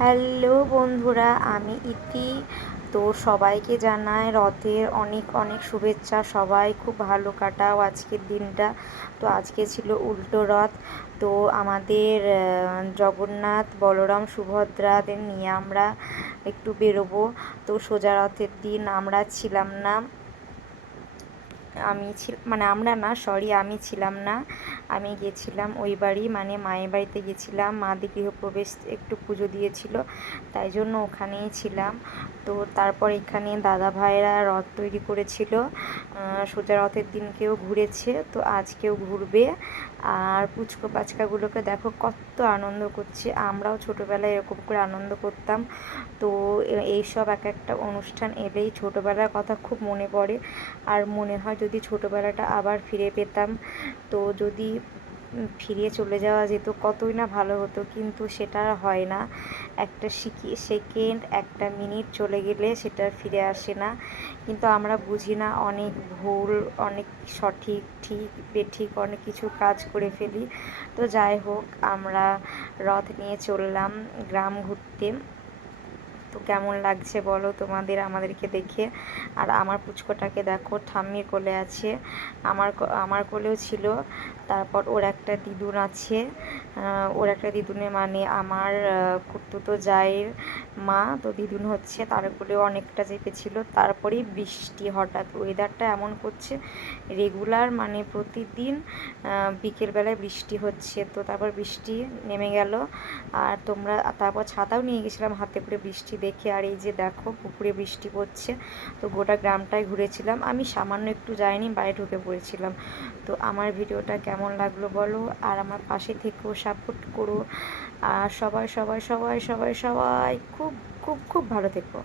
Hello বন্ধুরা, আমি ইতি। তো সবাইকে জানাই রথের অনেক অনেক শুভেচ্ছা। সবাই খুব ভালো কাটাও আজকের দিনটা। তো আজকে ছিল উল্টো রথ। তো আমাদের জগন্নাথ, বলরাম, সুভদ্রাদের নিয়ে আমরা একটু বেরোবো। তো সোজা রথের দিন আমরা ছিলাম না। আমরা না, সরি, আমি ছিলাম না। আমি গেছিলাম ওই বাড়ি, মানে মায়ের বাড়িতে গেছিলাম। মাদি গৃহপ্রবেশ একটু পুজো দিয়েছিল, তাই জন্য ওখানেই ছিলাম। তো তারপর এখানে দাদা ভাইরা রথ তৈরি করেছিল। সোজা রথের দিনকেও ঘুরেছে, তো আজকেও ঘুরবে। আর পুচকো বাচ্চাগুলোকে দেখো কত আনন্দ করছে। আমরাও ছোটোবেলায় এরকম করে আনন্দ করতাম। তো এইসব এক একটা অনুষ্ঠান এলেই ছোটোবেলার কথা খুব মনে পড়ে। আর মনে হয় যদি ছোটোবেলাটা আবার ফিরে পেতাম, তো যদি ফিরে চলে যাওয়া যেত কতই না ভালো হতো, কিন্তু সেটা হয় না। একটা সেকেন্ড, একটা মিনিট চলে গেলে সেটা ফিরে আসে না। কিন্তু আমরা বুঝি না, অনেক ভুল, অনেক সঠিক, ঠিক বেঠিক অনেক কিছু কাজ করে ফেলি। তো যাই হোক, আমরা রথ নিয়ে চললাম গ্রাম ঘুরতে। তো কেমন লাগছে বলো তোমাদের আমাদেরকে দেখে। আর আমার পুচকোটাকে দেখো, ঠাম্মির কোলে আছে। আমার কোলেও ছিল। তারপর ওর একটা দিদুন আছে। ওর একটা দিদুনে মানে আমার খুড়তুতো জায়ের মা। তো দিদুন হচ্ছে, তার কোলেও অনেকটা চেপেছিল। তারপরেই বৃষ্টি, হঠাৎ ওয়েদারটা এমন করছে রেগুলার, মানে প্রতিদিন বিকেলবেলায় বৃষ্টি হচ্ছে। তো তারপর বৃষ্টি নেমে গেল। আর তারপর ছাতাও নিয়ে গেছিলাম হাতে করে বৃষ্টি দেখে। আর এই যে দেখো, পুকুরে বৃষ্টি পড়ছে। তো গোটা গ্রামটাই ঘুরেছিলাম। আমি সামান্য একটু যাইনি, বাড়ি ঢুকে পড়েছিলাম। তো আমার ভিডিওটা কেমন লাগলো বলো, আর আমার পাশে থেকেও সাপোর্ট করো। আর সবাই সবাই সবাই সবাই সবাই খুব খুব খুব ভালো থেকো।